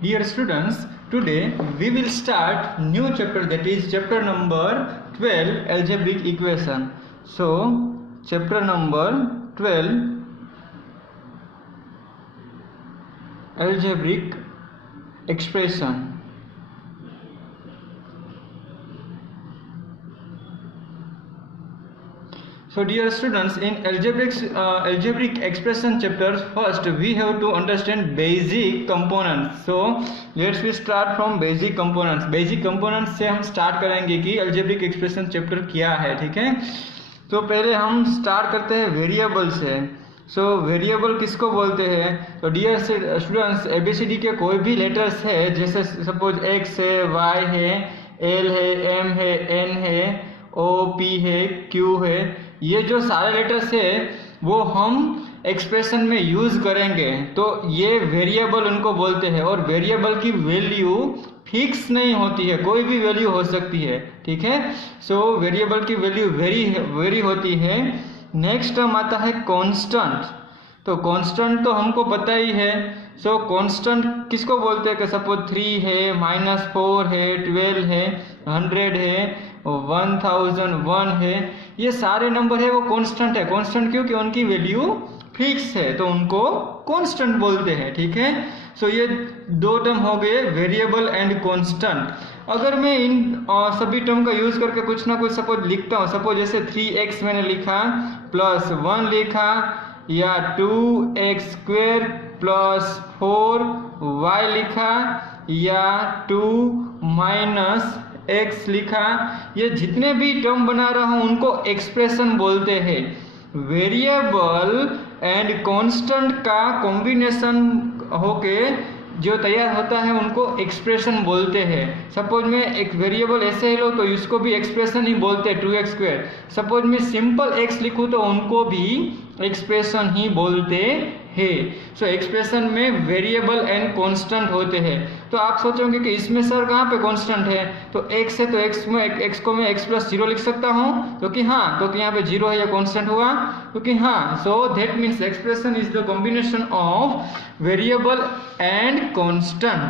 Dear students, today we will start new chapter, that is chapter number 12, algebraic equation. So chapter number 12, algebraic expression. So dear students, in algebraic expression chapters, first we have to understand basic components. So let's we start from basic components. Basic components से हम start करेंगे कि algebraic expression chapter क्या है, ठीक है। तो पहले हम start करते हैं वेरिएबल से। सो वेरिएबल किसको बोलते हैं? तो डियर स्टूडेंट्स, एबीसीडी के कोई भी लेटर्स है, जैसे सपोज एक्स है, वाई है, एल है, एम है, एन है, ओ पी है, क्यू है, ये जो सारे लेटर्स है वो हम एक्सप्रेशन में यूज करेंगे, तो ये वेरिएबल उनको बोलते हैं। और वेरिएबल की वैल्यू फिक्स नहीं होती है, कोई भी वैल्यू हो सकती है, ठीक है। सो वेरिएबल की वैल्यू वेरी होती है। नेक्स्ट टर्म आता है कांस्टेंट। तो कांस्टेंट तो हमको पता ही है। सो कांस्टेंट किसको बोलते हैं? कि सपोज 3 है, -4 है, 12 है, 100 है, 1001 है, ये सारे नंबर है वो कांस्टेंट है। कांस्टेंट क्यों? कि उनकी वैल्यू फिक्स है, तो उनको कांस्टेंट बोलते हैं, ठीक है। सो ये दो टर्म हो गए, वेरिएबल एंड कांस्टेंट। अगर मैं इन सभी टर्म का यूज करके कुछ ना कुछ सपोज लिखता हूँ, सपोज जैसे 3x मैंने लिखा प्लस 1 लिखा, या 2x² प्लस 4y लिखा, या 2 - x लिखा, ये जितने भी टर्म बना रहा हूँ उनको एक्सप्रेशन बोलते हैं। वेरिएबल एंड कांस्टेंट का कॉम्बिनेशन होके जो तैयार होता है उनको एक्सप्रेशन बोलते हैं। सपोज मैं एक वेरिएबल ऐसे लो तो इसको भी एक्सप्रेशन ही बोलते हैं, 2x²। सपोज मैं सिंपल x लिखूँ तो उनको भी एक्सप्रेशन ही बोलते हैं। सो एक्सप्रेशन में वेरिएबल एंड कांस्टेंट होते हैं। तो आप सोचोगे कि इसमें सर कहाँ पे कांस्टेंट है? तो x है, तो x को मैं x + 0 लिख सकता हूँ, क्योंकि हाँ, क्योंकि यहाँ पे 0 है, या कांस्टेंट हुआ, क्योंकि हाँ। So that means expression is the combination of variable and constant.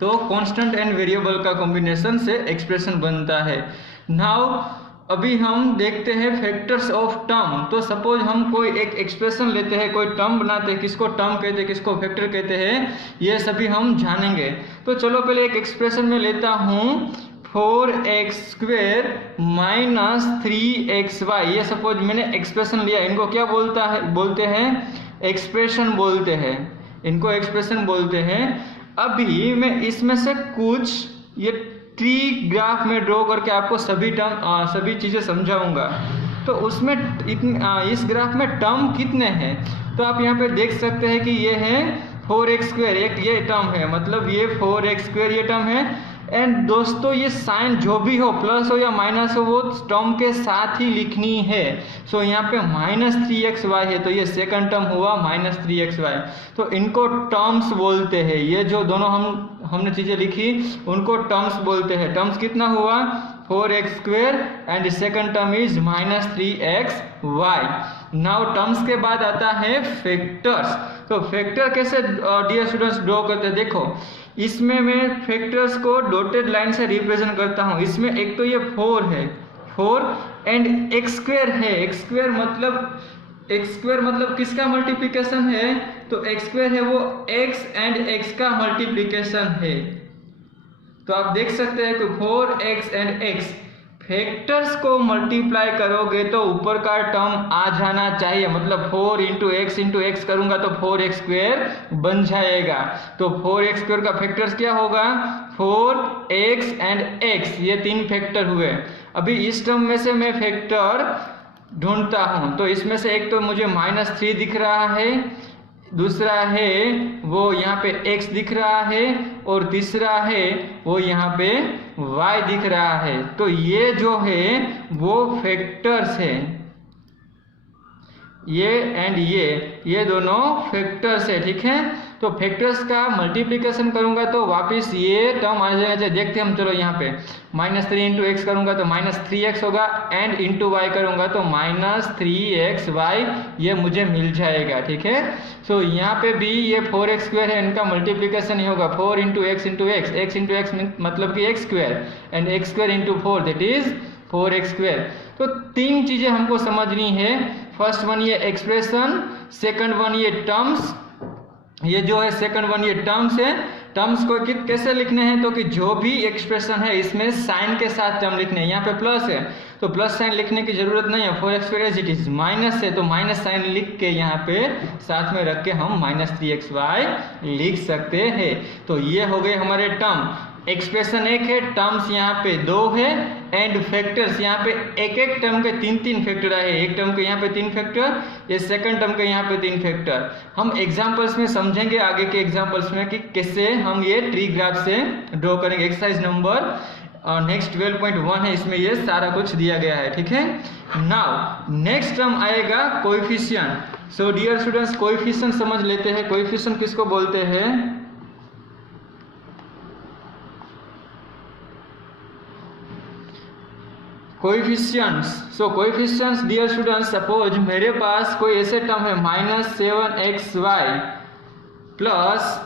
तो कांस्टेंट एंड वेरिएबल का कॉम्बिनेशन से एक्सप्रेशन बनता है। नाउ अभी हम देखते हैं फैक्टर्स ऑफ टर्म। तो सपोज हम कोई एक एक्सप्रेशन लेते हैं, कोई टर्म बनाते हैं, किसको टर्म कहते हैं, किसको फैक्टर कहते हैं, ये सभी हम जानेंगे। तो चलो पहले एक एक्सप्रेशन में लेता हूँ 4x² - 3xy। ये सपोज मैंने एक्सप्रेशन लिया, इनको क्या बोलते हैं? एक्सप्रेशन बोलते हैं, इनको एक्सप्रेशन बोलते हैं। अभी मैं इसमें से कुछ ये ट्री ग्राफ में ड्रॉ करके आपको सभी चीज़ें समझाऊंगा। तो उसमें इस ग्राफ में टर्म कितने हैं? तो आप यहाँ पे देख सकते हैं कि ये है 4x², एक ये टर्म है, मतलब ये 4x² ये टर्म है। एंड दोस्तों, ये साइन जो भी हो, प्लस हो या माइनस हो, वो टर्म के साथ ही लिखनी है। सो यहाँ पे -3xy है, तो ये सेकंड टर्म हुआ -3xy। तो इनको टर्म्स बोलते हैं। ये जो दोनों हमने चीज़ें लिखी उनको टर्म्स बोलते हैं। टर्म्स कितना हुआ? 4x² and second term is -3xy। Now terms के बाद आता है फैक्टर्स। तो फैक्टर कैसे डियर स्टूडेंट्स ड्रॉ करते हैं? देखो, इसमें मैं फैक्टर्स को डॉटेड लाइन से रिप्रेजेंट करता हूँ। इसमें एक तो ये 4 है, 4 एंड x² है। x² मतलब किसका मल्टीप्लिकेशन है? तो x² है वो x एंड x का मल्टीप्लिकेशन है। तो आप देख सकते हैं कि 4x एंड x फैक्टर्स को मल्टीप्लाई करोगे तो ऊपर का टर्म आ जाना चाहिए, मतलब 4 × x करूंगा तो 4x² बन जाएगा। तो 4x² का फैक्टर्स क्या होगा? 4x एंड x, ये 3 फैक्टर हुए। अभी इस टर्म में से मैं फैक्टर ढूंढता हूं, तो इसमें से एक तो मुझे -3 दिख रहा है, दूसरा है वो यहाँ पे x दिख रहा है, और तीसरा है वो यहाँ पे y दिख रहा है। तो ये जो है वो फैक्टर्स है, ये एंड ये दोनों फैक्टर्स है, ठीक है। तो फैक्टर्स का मल्टीप्लिकेशन करूंगा तो वापस ये टर्म आ जाएगा। देखते हैं हम, चलो यहाँ पे -3 इंटू एक्स करूंगा तो -3x होगा, एंड इंटू वाई करूंगा तो -3xy ये मुझे मिल जाएगा। ठीक है, सो यहाँ पे भी ये 4x² है, इनका मल्टीप्लिकेशन ही होगा 4 into x into x, x into x मतलब कि x² and x² into 4 that is 4x²। तो तीन चीजें हमको समझनी है। फर्स्ट वन ये एक्सप्रेशन, सेकंड वन ये टर्म्स, ये जो है सेकंड वन ये टर्म्स है। टर्म्स को कैसे लिखने हैं, तो कि जो भी एक्सप्रेशन है इसमें साइन के साथ टर्म लिखने हैं। यहाँ पे प्लस है तो प्लस साइन लिखने की जरूरत नहीं है, 4x² as it is. Minus है तो माइनस साइन लिख के यहाँ पे साथ में रख के हम -3xy लिख सकते हैं। तो ये हो गए हमारे टर्म। एक्सप्रेशन एक है, टर्म्स यहाँ पे 2 है, एंड फैक्टर्स यहाँ पे एक एक टर्म के 3 फैक्टर आए। एक टर्म के यहाँ पे 3 फैक्टर, ये सेकंड टर्म के यहाँ पे 3 फैक्टर। हम एग्जांपल्स में समझेंगे आगे के एग्जांपल्स में कि कैसे हम ये ट्री ग्राफ से ड्रॉ करेंगे। एक्सरसाइज नंबर नेक्स्ट 12.1 है, इसमें ये सारा कुछ दिया गया है। ठीक है, नाउ नेक्स्ट टर्म आएगा coefficient. So dear students, coefficient समझ लेते हैं। कोएफिशिएंट किसको बोलते हैं? Coefficients. So coefficients dear students, suppose मेरे पास कोई ऐसे टर्म है -7xy +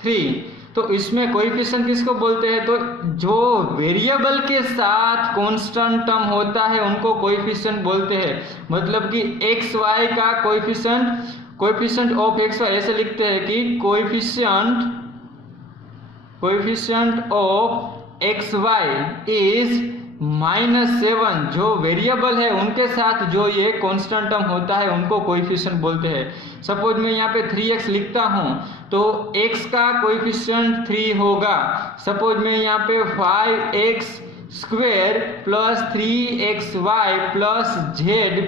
3, तो इसमें कोएफिशिएंट किसको बोलते हैं? तो जो वेरिएबल के साथ कांस्टेंट टर्म होता है उनको कोएफिशिएंट बोलते हैं। मतलब कि xy का कोएफिशिएंट ऑफ xy ऐसे लिखते हैं कि कोएफिशिएंट ऑफ xy इज -7। जो वेरिएबल है उनके साथ जो ये कांस्टेंट टर्म होता है उनको कोएफिशिएंट बोलते हैं। सपोज मैं यहाँ पे 3x लिखता हूँ तो x का कोएफिशिएंट 3 होगा। सपोज मैं यहाँ पे 5x² + 3xy + z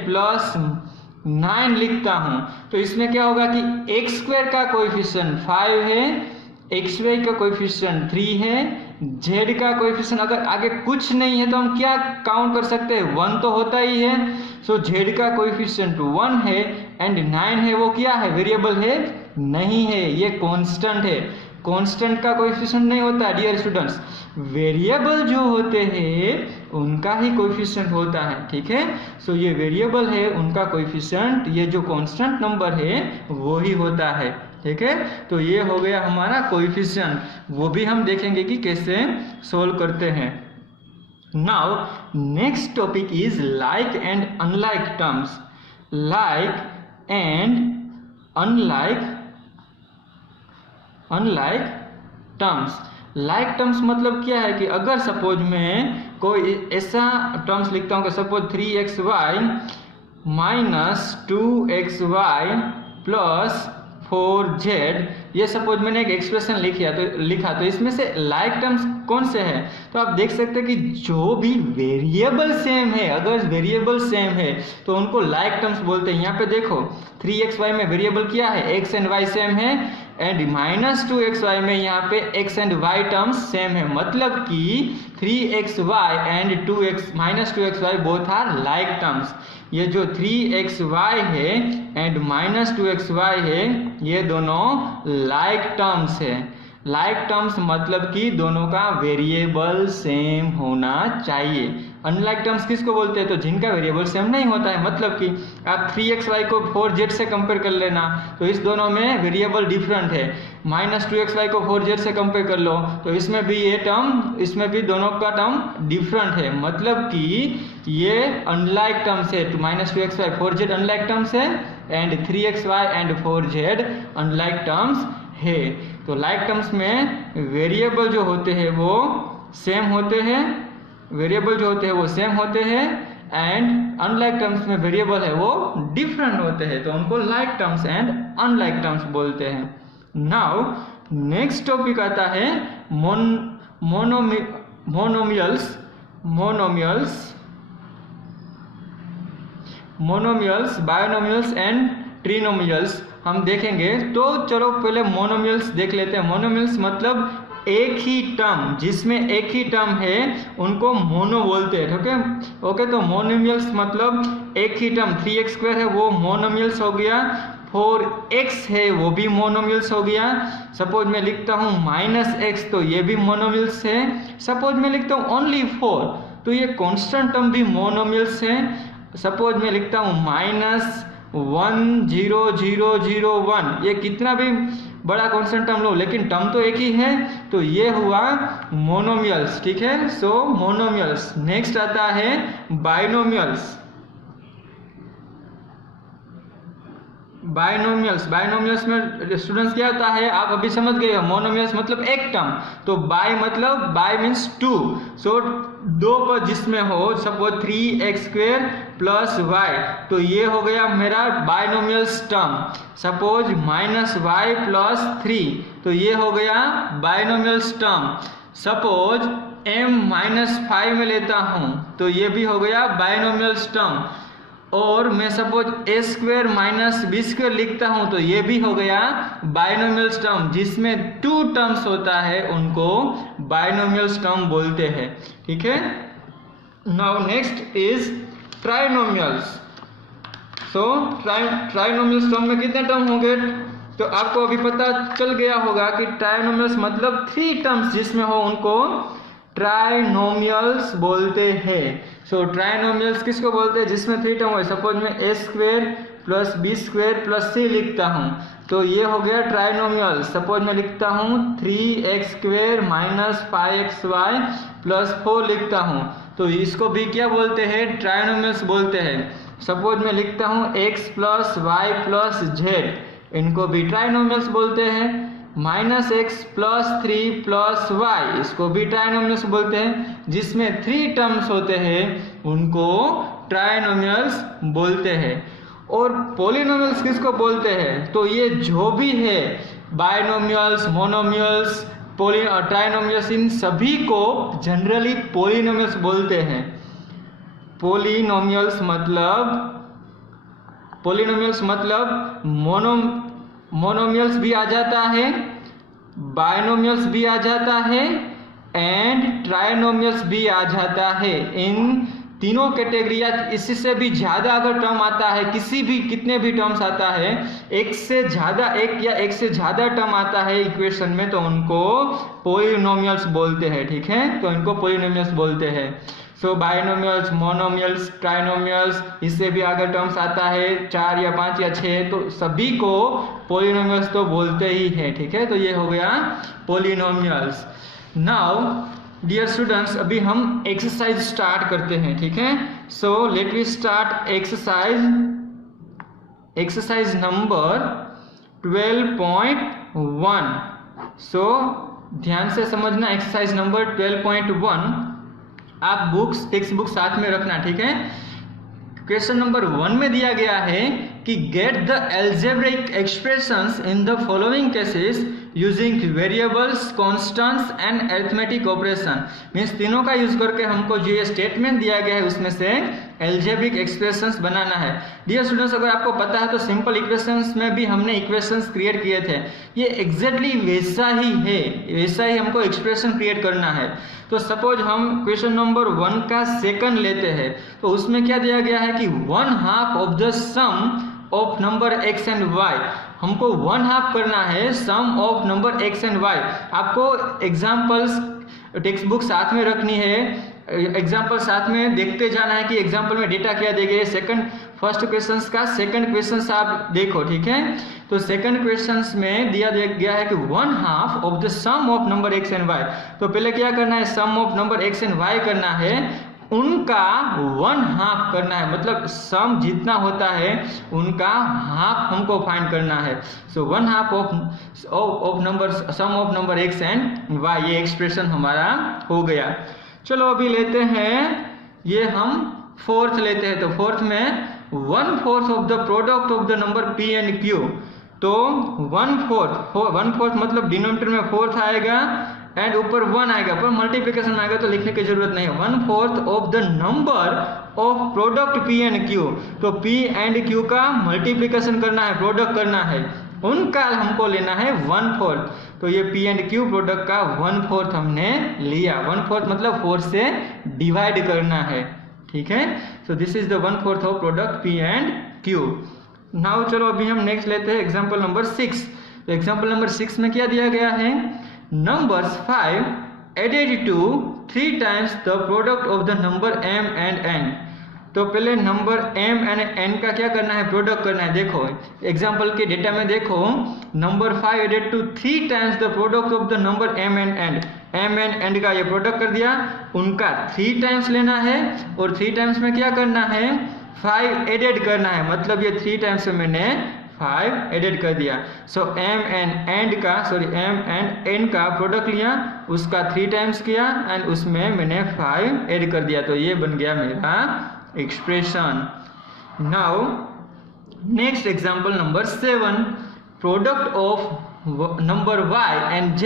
+ 9 लिखता हूँ तो इसमें क्या होगा कि x² का कोएफिशिएंट 5 है, xy का कोएफिशिएंट 3 है, z का कोएफिशिएंट अगर आगे कुछ नहीं है तो हम क्या काउंट कर सकते हैं? 1 तो होता ही है। सो z का कोएफिशिएंट 1 है, एंड 9 है वो क्या है? वेरिएबल है? नहीं है, ये कांस्टेंट है। कांस्टेंट का कोएफिशिएंट नहीं होता डियर स्टूडेंट्स, वेरिएबल जो होते हैं उनका ही कोएफिशिएंट होता है। ठीक है, सो ये वेरिएबल है उनका कोएफिशिएंट, ये जो कांस्टेंट नंबर है वो ही होता है। ठीक है, तो ये हो गया हमारा कोएफिशिएंट, वो भी हम देखेंगे कि कैसे सोल्व करते हैं। Now next topic is like and unlike terms. Like and unlike terms. Like terms मतलब क्या है कि अगर सपोज मैं कोई ऐसा टर्म्स लिखता हूँ कि सपोज 3xy - 2xy + 4z, ये सपोज मैंने एक एक्सप्रेशन लिखा तो इसमें से लाइक टर्म्स कौन से हैं? तो आप देख सकते हैं कि जो भी वेरिएबल सेम है, अगर वेरिएबल सेम है तो उनको लाइक टर्म्स बोलते हैं। यहाँ पे देखो 3xy में वेरिएबल क्या है? x एंड y सेम है, एंड -2xy में यहाँ पे x and y terms same है। मतलब कि 3xy and -2xy both are like terms. ये जो 3xy है एंड -2xy है ये दोनों लाइक टर्म्स है। लाइक टर्म्स मतलब कि दोनों का वेरिएबल सेम होना चाहिए। अनलाइक टर्म्स किसको बोलते हैं? तो जिनका वेरिएबल सेम नहीं होता है। मतलब कि आप 3xy को 4z से कंपेयर कर लेना तो इस दोनों में वेरिएबल डिफरेंट है। -2xy को 4z से कंपेयर कर लो तो इसमें भी ये टर्म, इसमें भी दोनों का टर्म डिफरेंट है। मतलब कि ये अनलाइक टर्म्स है। तो -2xy 4z अनलाइक टर्म्स है, and 3xy and 4z unlike terms है। तो लाइक टर्म्स में वेरिएबल जो होते हैं वो सेम होते हैं, वेरिएबल जो होते हैं वो सेम होते हैं, एंड अनलाइक टर्म्स में वेरिएबल है वो डिफरेंट होते हैं, तो उनको like terms and unlike terms बोलते हैं। नाउ नेक्स्ट टॉपिक आता है मोनोमियल्स, बायनोमियल्स एंड ट्रिनोमियल्स हम देखेंगे। तो चलो पहले मोनोमियल्स देख लेते हैं। मोनोमियल्स मतलब एक ही टर्म, जिसमें एक ही टर्म है उनको मोनो बोलते हैं। ओके, तो मोनोमियल्स मतलब एक ही टर्म 3x² है वो मोनोमियल्स हो गया, 4x है वो भी मोनोमियल्स हो गया। सपोज मैं लिखता हूँ -x तो ये भी मोनोमियल्स है। सपोज मैं लिखता हूँ ओनली 4 तो ये कांस्टेंट टर्म भी मोनोमियल्स है। सपोज मैं लिखता हूँ -10001 ये कितना भी बड़ा कांस्टेंट टर्म लो लेकिन टर्म तो एक ही है तो ये हुआ मोनोमियल्स। ठीक है, सो मोनोमियल्स। नेक्स्ट आता है बाइनोमियल्स। बाइनोमियल्स में स्टूडेंट्स क्या होता है आप अभी समझ गए हो। मोनोमियल्स मतलब एक टर्म, तो बाय मतलब बाय मीन्स 2। सो दो पर जिसमें हो सपोज 3x² प्लस y तो ये हो गया मेरा binomials term. Suppose -y plus 3 तो ये हो गया बाइनोमियल्स टर्म। सपोज m-5 में लेता हूँ तो ये भी हो गया बाइनोमियल्स टर्म। और मैं सपोज a² - b² लिखता हूं तो ये भी हो गया बाइनोमियल्स टर्म। जिसमें 2 टर्म्स होता है उनको बाइनोमियल्स टर्म बोलते हैं। ठीक है, now next is trinomials. So trinomials term में कितने टर्म होंगे तो आपको अभी पता चल गया होगा कि ट्राइनोमियल्स मतलब 3 टर्म्स जिसमें हो उनको ट्राइनोमियल्स बोलते हैं। सो ट्राइनोमियल्स किसको बोलते हैं जिसमें 3 टर्म हो। सपोज मैं a² plus b² plus c लिखता हूँ तो ये हो गया ट्राइनोमियल। सपोज मैं लिखता हूँ 3x² - 5xy प्लस 4 लिखता हूँ तो इसको भी क्या बोलते हैं ट्राइनोमियल्स बोलते हैं। सपोज मैं लिखता हूँ x plus y plus z इनको भी ट्राइनोमियल्स बोलते हैं। -x प्लस 3 प्लस y इसको भी ट्राइनोमियल्स बोलते हैं। जिसमें 3 टर्म्स होते हैं उनको ट्राइनोमियल्स बोलते हैं। और पॉलिनोमियल्स किसको बोलते हैं तो ये जो भी है बाइनोमियल्स, मोनोमियल्स, ट्राइनोमियल्स इन सभी को जनरली पॉलिनोमियल्स बोलते हैं। पॉलिनोमियल्स मतलब मोनोमियल्स भी आ जाता है, बाइनोमियल्स भी आ जाता है एंड ट्राइनोमियल्स भी आ जाता है। इन तीनों कैटेगरी या इससे भी ज्यादा अगर टर्म आता है कितने भी टर्म्स आता है एक या एक से ज्यादा टर्म आता है इक्वेशन में तो उनको पॉलिनोमियल्स बोलते हैं। ठीक है, तो इनको पॉलिनोमियल्स बोलते हैं। सो बाइनोमियल्स, मोनोमियल्स, ट्राइनोमियल्स इससे भी अगर टर्म्स आता है 4 या 5 या 6 तो सभी को पॉलिनोमियल्स तो बोलते ही हैं। ठीक है, तो ये हो गया पॉलिनोमियल्स। नाउ डियर स्टूडेंट्स अभी हम एक्सरसाइज स्टार्ट करते हैं। ठीक है, so let we start exercise number 12.1। So ध्यान से समझना एक्सरसाइज नंबर 12.1 आप टेक्स्ट बुक साथ में रखना। ठीक है, क्वेश्चन नंबर 1 में दिया गया है कि get the algebraic expressions in the following cases using variables, constants and arithmetic operation. Means तीनों का यूज करके हमको जो ये स्टेटमेंट दिया गया है उसमें से अलजेब्रिक एक्सप्रेशंस बनाना है। डियर स्टूडेंट्स अगर आपको पता है तो सिंपल इक्वेशंस में भी हमने इक्वेशंस क्रिएट किए थे। ये एग्जैक्टली वैसा ही है, वैसा ही हमको एक्सप्रेशन क्रिएट करना है। तो सपोज हम क्वेश्चन नंबर 1 का सेकंड लेते हैं तो उसमें क्या दिया गया है कि 1/2 of the sum of number x and y। हमको 1/2 करना है sum of number x and y। आपको एग्जाम्पल्स टेक्स्ट बुक साथ में रखनी है, एग्जाम्पल साथ में देखते जाना है कि एग्जाम्पल में डेटा क्या दिए गए। फर्स्ट क्वेश्चन का सेकंड क्वेश्चन आप देखो। ठीक है, तो सेकंड क्वेश्चन में दिया गया है कि 1/2 of the sum of number x and y। तो पहले क्या करना है sum of number x and y करना है, उनका 1/2 करना है, मतलब सम जितना होता है उनका हाफ हमको फाइंड करना है। So 1/2 of number sum of number x and y ये एक्सप्रेशन हमारा हो गया। चलो अभी लेते हैं ये हम फोर्थ लेते हैं। तो फोर्थ में 1/4 of the product of the number p and q। तो 1/4 मतलब डिनोमिनेटर में 4 आएगा एंड ऊपर 1 आएगा, पर मल्टीप्लिकेशन में आएगा तो लिखने की जरूरत नहीं है। 1/4 of the number of product p and q। तो p एंड q का मल्टीप्लिकेशन करना है, प्रोडक्ट करना है, उनका हमको लेना है 1/4। तो ये p एंड q प्रोडक्ट का 1/4 हमने लिया। 1/4 मतलब 4 से डिवाइड करना है। ठीक है, so this is the 1/4 of product p and q। Now चलो अभी हम नेक्स्ट लेते हैं एग्जाम्पल नंबर 6। तो एग्जाम्पल नंबर 6 में क्या दिया गया है, numbers 5 added to 3 times the product of the number m and n। तो पहले नंबर m एंड n का क्या करना है, प्रोडक्ट करना है। देखो एग्जाम्पल के डेटा में देखो, number 5 added to 3 times the product of the number m and n। m and n का ये प्रोडक्ट कर दिया, उनका 3 टाइम्स लेना है और 3 टाइम्स में क्या करना है, 5 एडेड करना है। मतलब ये 3 टाइम्स में मैंने 5 एडेड कर दिया। सो m एंड n का प्रोडक्ट लिया, उसका 3 टाइम्स किया एंड उसमें मैंने 5 ऐड कर दिया। तो ये बन गया मेरा expression. Now next example number 7, product of number y and z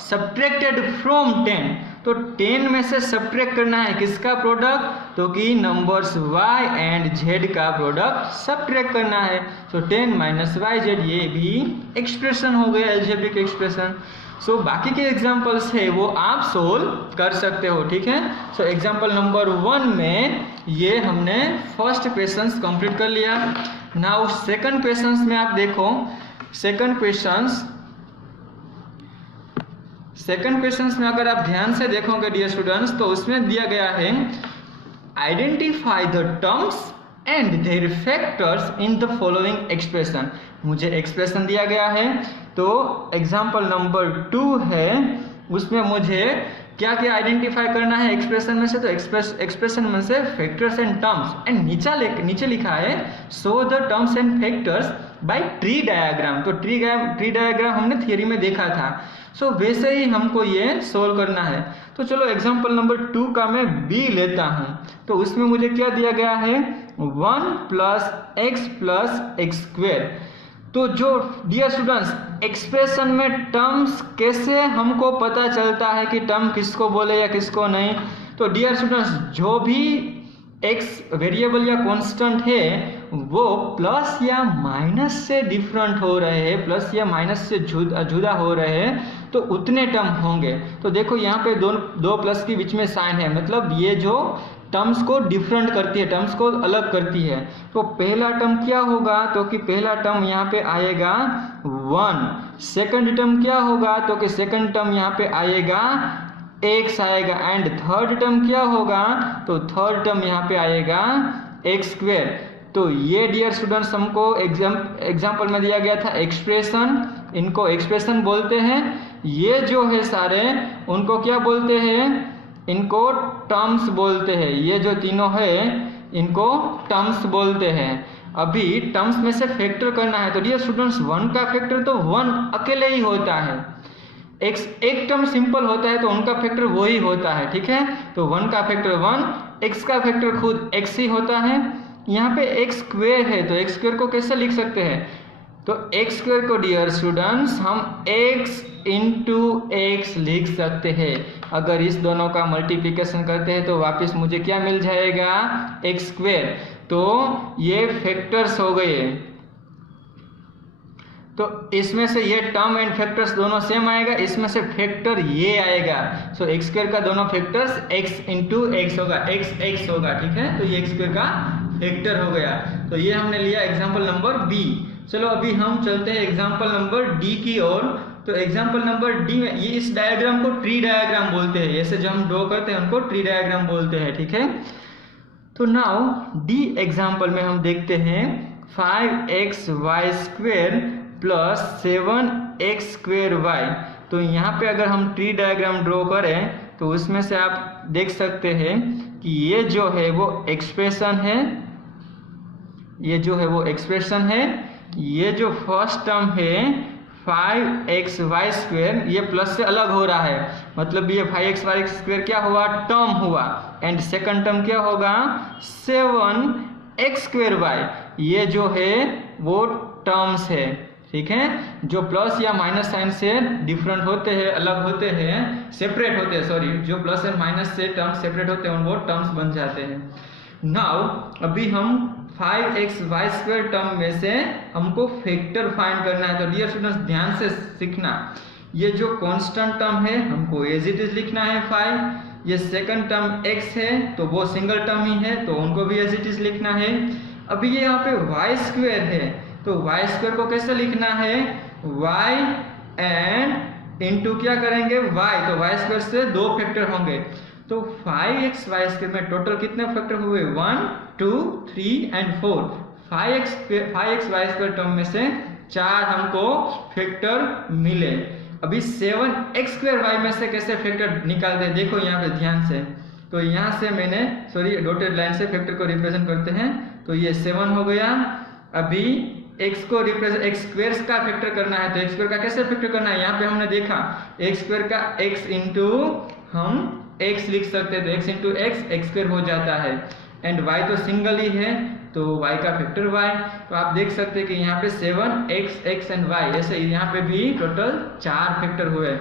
subtracted from 10। तो 10 में से सब्ट्रैक्ट करना है किसका प्रोडक्ट, तो कि नंबर्स y एंड z का प्रोडक्ट सब्ट्रैक्ट करना है। तो 10 माइनस yz, ये भी एक्सप्रेशन हो गया, एल्जेब्रिक एक्सप्रेशन। सो बाकी के एग्जांपल्स है वो आप सोल्व कर सकते हो, ठीक है। सो एग्जांपल नंबर 1 में ये हमने फर्स्ट क्वेश्चंस कंप्लीट कर लिया। नाउ सेकंड क्वेश्चंस में आप देखो, सेकंड क्वेश्चंस में अगर आप ध्यान से देखोगे डियर स्टूडेंट्स, तो उसमें दिया गया है identify the terms and their factors in the following expression. मुझे एक्सप्रेशन दिया गया है, तो एग्जाम्पल नंबर 2 है, उसमें मुझे क्या क्या आइडेंटिफाई करना है एक्सप्रेशन में से। तो एक्सप्रेशन में से फैक्टर्स एंड टर्म्स, एंड नीचे लिखा है show the terms and factors bye tree diagram. तो ट्री डायग्राम हमने थियरी में देखा था। सो वैसे ही हमको ये सोल्व करना है। तो चलो एग्जाम्पल नंबर 2 का मैं बी लेता हूँ। तो उसमें मुझे क्या दिया गया है, 1 + x²। तो जो डियर स्टूडेंट्स एक्सप्रेशन में टर्म्स कैसे हमको पता चलता है कि टर्म किसको बोले या किसको नहीं। तो डियर स्टूडेंट्स जो भी एक्स वेरिएबल या कांस्टेंट है वो प्लस या माइनस से डिफरेंट हो रहे हैं, प्लस या माइनस से जुदा हो रहे हैं, तो उतने टर्म होंगे। तो देखो यहाँ पे दो प्लस के बीच में साइन है, मतलब ये जो टर्म्स को डिफरेंट करती है, टर्म्स को अलग करती है। तो पहला टर्म क्या होगा, तो कि पहला टर्म यहाँ पे आएगा 1। सेकंड टर्म क्या होगा, तो कि सेकंड टर्म यहाँ पे आएगा x आएगा। एंड थर्ड टर्म क्या होगा, तो थर्ड टर्म यहाँ पे आएगा x²। तो ये डियर स्टूडेंट्स हमको एग्जाम्पल में दिया गया था एक्सप्रेशन, इनको एक्सप्रेशन बोलते हैं। ये जो है सारे उनको क्या बोलते हैं, इनको टर्म्स बोलते हैं। ये जो तीनों है इनको टर्म्स बोलते हैं। अभी टर्म्स में से फैक्टर करना है। तो डियर स्टूडेंट्स 1 का फैक्टर तो 1 अकेले ही होता है, एक टर्म सिंपल होता है तो उनका फैक्टर वही होता है, ठीक है। तो 1 का फैक्टर 1, x का फैक्टर खुद x ही होता है। यहाँ पे x² है, तो x² को कैसे लिख सकते हैं, तो x² को डियर स्टूडेंट्स हम x × x लिख सकते हैं। अगर इस दोनों का मल्टीप्लिकेशन करते हैं तो वापस मुझे क्या मिल जाएगा, x²। तो ये फैक्टर्स हो गए। तो इसमें से ये टर्म एंड फैक्टर्स दोनों सेम आएगा, इसमें से फैक्टर ये आएगा। सो x² का दोनों फैक्टर्स x × x होगा, x होगा, ठीक है। तो ये x² का फैक्टर हो गया। तो ये हमने लिया एग्जाम्पल नंबर बी। चलो अभी हम चलते हैं एग्जाम्पल नंबर डी की ओर। तो एग्जाम्पल नंबर डी में ये इस डायग्राम को ट्री डायग्राम बोलते हैं, ऐसे जो हम ड्रॉ करते हैं उनको ट्री डायग्राम बोलते हैं, ठीक है। तो नाउ डी एग्जाम्पल में हम देखते हैं 5xy² + 7x²y। तो यहाँ पे अगर हम ट्री डायग्राम ड्रॉ करें तो उसमें से आप देख सकते हैं कि ये जो है वो एक्सप्रेशन है, ये जो है वो एक्सप्रेशन है। ये जो फर्स्ट टर्म है 5xy², ये प्लस से अलग हो रहा है, मतलब ये 5xy² क्या हुआ, टर्म हुआ। एंड सेकंड टर्म क्या होगा, 7x²y, ये जो है वो टर्म्स है, ठीक है। जो प्लस या माइनस साइन से डिफरेंट होते हैं, अलग होते हैं, सेपरेट होते हैं, सॉरी, जो प्लस एंड माइनस से टर्म्स सेपरेट होते हैं वो टर्म्स बन जाते हैं। नाउ अभी हम 5xy² टर्म में से हमको फैक्टर फाइंड करना है। तो डियर स्टूडेंट्स ध्यान से सीखना, ये जो कांस्टेंट टर्म है हमको एज इट इज लिखना है 5। ये सेकंड टर्म x है तो वो सिंगल टर्म ही है, तो उनको भी एज इट इज लिखना है। अभी ये यहाँ पे y² है, तो वाई स्क्वायर को कैसे लिखना है, वाई एंड इंटू क्या करेंगे वाई, तो वाई स्क्वायर से 2 फैक्टर होंगे, तो 5x वाई स्क्वायर में टोटल कितने फैक्टर हुए 1 2 3 and 4, 5x Y square term में से 4 हमको फैक्टर मिले। अभी 7x स्क्वायर वाई में से कैसे फैक्टर निकालते हैं, देखो यहाँ पे ध्यान से, तो यहाँ से मैंने सॉरी डॉटेड लाइन से फैक्टर को रिप्रेजेंट करते हैं, तो ये 7 हो गया। अभी x को रिप्रेजेंट x स्क्वायर का फैक्टर करना है, तो x स्क्वायर का कैसे फैक्टर करना है, यहाँ पे हमने देखा x स्क्वायर का x इंटू हम x लिख सकते हैं, तो x इंटू x स्क्वायर हो जाता है, एंड y तो सिंगल ही है तो y का फैक्टर y, तो आप देख सकते हैं कि यहाँ पे 7x एंड y, ऐसे यहाँ पे भी टोटल 4 फैक्टर हुए।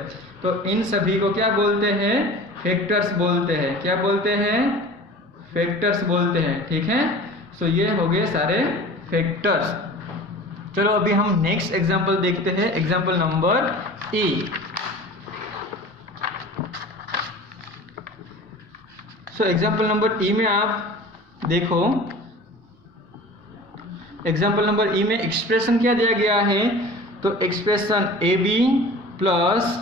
तो इन सभी को क्या बोलते हैं, फैक्टर्स बोलते हैं, क्या बोलते हैं, फैक्टर्स बोलते हैं, ठीक है। सो ये हो गए सारे फैक्टर्स। चलो अभी हम नेक्स्ट एग्जांपल देखते हैं, example number E। So example number E में आप देखो, एग्जांपल नंबर E में एक्सप्रेशन क्या दिया गया है, तो expression AB plus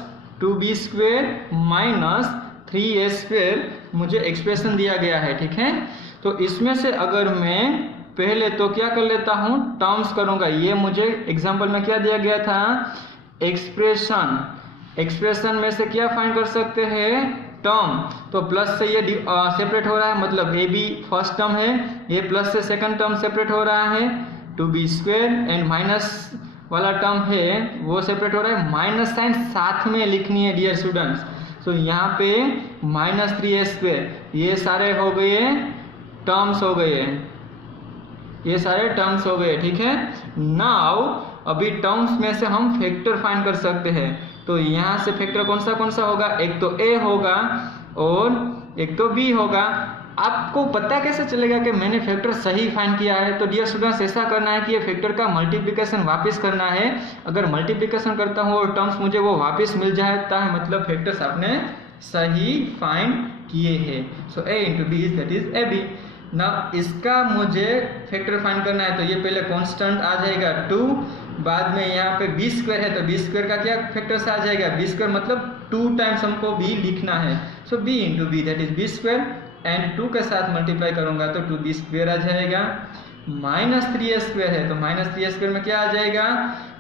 2b square minus 3a square मुझे एक्सप्रेशन दिया गया है, ठीक है। तो इसमें से अगर मैं पहले तो क्या कर लेता हूँ, टर्म्स करूँगा, ये मुझे एग्जांपल में क्या दिया गया था, एक्सप्रेशन, एक्सप्रेशन में से क्या फाइंड कर सकते हैं, टर्म, तो प्लस से ये सेपरेट हो रहा है, मतलब ए बी फर्स्ट टर्म है, ये प्लस से सेकंड टर्म सेपरेट हो रहा है, 2b स्क्वेयर एंड माइनस वाला टर्म है वो सेपरेट हो रहा है, माइनस साइन साथ में लिखनी है डियर स्टूडेंट्स। तो यहाँ पे माइनस 3a स्क्वेयर, ये सारे हो गए टर्म्स हो गए, ये सारे टर्म्स हो गए, ठीक है। नाउ अभी टर्म्स में से हम फैक्टर फाइंड कर सकते हैं, तो यहाँ से फैक्टर कौन सा होगा, एक तो a होगा और एक तो b होगा। आपको पता कैसे चलेगा कि मैंने फैक्टर सही फाइंड किया है, तो डियर स्टूडेंट्स ऐसा करना है कि ये फैक्टर का मल्टीप्लिकेशन वापस करना है, अगर मल्टीप्लिकेशन करता हूँ और टर्म्स मुझे वो वापस मिल जाता है, मतलब फैक्टर्स आपने सही फाइंड किए हैं। So a into B that is A B. ना इसका मुझे फैक्टर फाइंड करना है, तो ये पहले कांस्टेंट आ जाएगा 2, बाद में यहाँ पे b स्क्वायर है, तो b स्क्वायर का क्या फैक्टर्स आ जाएगा, b स्क्वायर मतलब 2 टाइम्स हमको b लिखना है, so b into B that is b square, and 2 के साथ मल्टीप्लाई करूंगा तो 2b स्क्वायर आ जाएगा, माइनस 3a स्क्वायर है, तो माइनस 3a स्क्वायर में क्या आ जाएगा,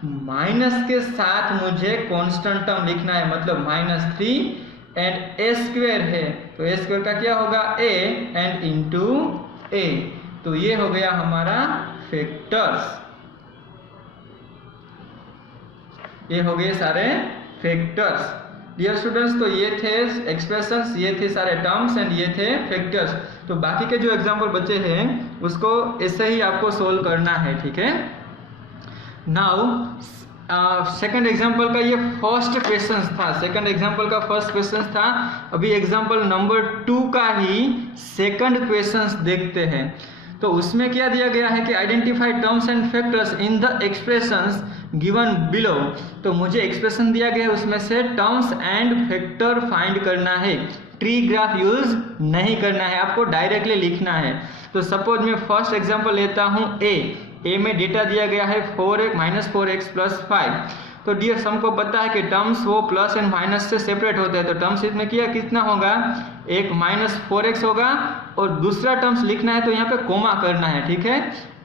माइनस के साथ मुझे कांस्टेंट टर्म लिखना है, मतलब माइनस 3 एंड a स्क्वायर है, तो a स्क्वायर का क्या होगा a एंड इंटू a, तो ये हो गया हमारा फैक्टर्स, ये हो गए सारे फैक्टर्स डियर स्टूडेंट्स। तो ये थे एक्सप्रेशंस, ये थे सारे टर्म्स एंड ये थे फैक्टर्स। तो बाकी के जो एग्जांपल बचे हैं उसको ऐसे ही आपको सोल्व करना है, ठीक है। नाउ सेकंड एग्जांपल का ये फर्स्ट क्वेश्चन था, सेकंड एग्जांपल का फर्स्ट क्वेश्चन था। अभी एग्जांपल नंबर 2 का ही सेकंड क्वेश्चन देखते हैं। तो उसमें क्या दिया गया है कि identify terms and factors in the expressions given below. तो मुझे एक्सप्रेशन दिया गया है, उसमें से टर्म्स एंड फैक्टर फाइंड करना है, ट्री ग्राफ यूज नहीं करना है, आपको डायरेक्टली लिखना है। तो सपोज मैं फर्स्ट एग्जांपल लेता हूँ ए में डेटा दिया गया है 4x माइनस 4x प्लस 5। तो डियर हमको पता है कि टर्म्स वो प्लस एंड माइनस से सेपरेट होते हैं, तो टर्म्स इसमें कितना होगा, एक माइनस 4x होगा और दूसरा टर्म्स लिखना है तो यहाँ पे कोमा करना है, ठीक है,